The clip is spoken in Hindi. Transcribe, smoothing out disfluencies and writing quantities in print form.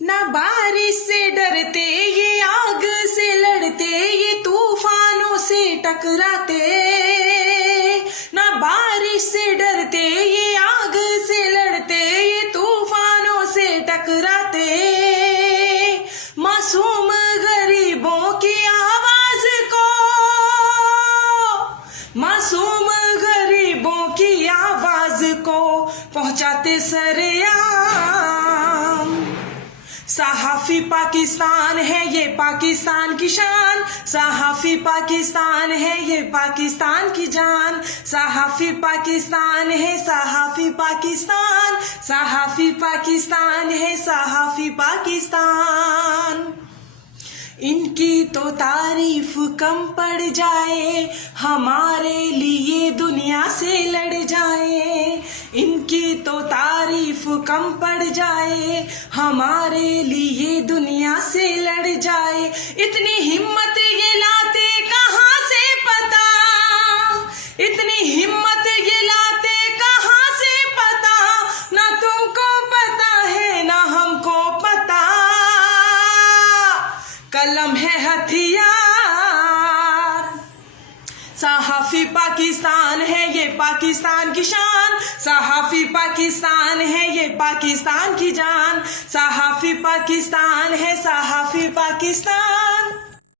ना बारिश से डरते ये आग से लड़ते, ये तूफानों से टकराते। ना बारिश से डरते ये आग से लड़ते, ये तूफानों से टकराते। मासूम गरीबों की आवाज को, मासूम गरीबों की आवाज को पहुंचाते सरेआम। सहाफी पाकिस्तान है ये पाकिस्तान की शान, सहाफी पाकिस्तान है ये पाकिस्तान की जान। सहाफी पाकिस्तान है सहाफी पाकिस्तान, सहाफी पाकिस्तान है सहाफी पाकिस्तान। इनकी तो तारीफ कम पड़ जाए, हमारे लिए दुनिया से लड़ जाए। इनकी तो तारीफ कम पड़ जाए, हमारे लिए दुनिया से लड़ जाए। इतनी हिम्मत ये लाते कहाँ से पता, इतनी हिम्मत ये लाते कहाँ से पता। ना तुमको पता है ना हमको पता, कलम है हथियार। सहाफी पाकिस्तान है ये पाकिस्तान की शान, सहाफी पाकिस्तान है ये पाकिस्तान की जान। सहाफी पाकिस्तान है सहाफी पाकिस्तान।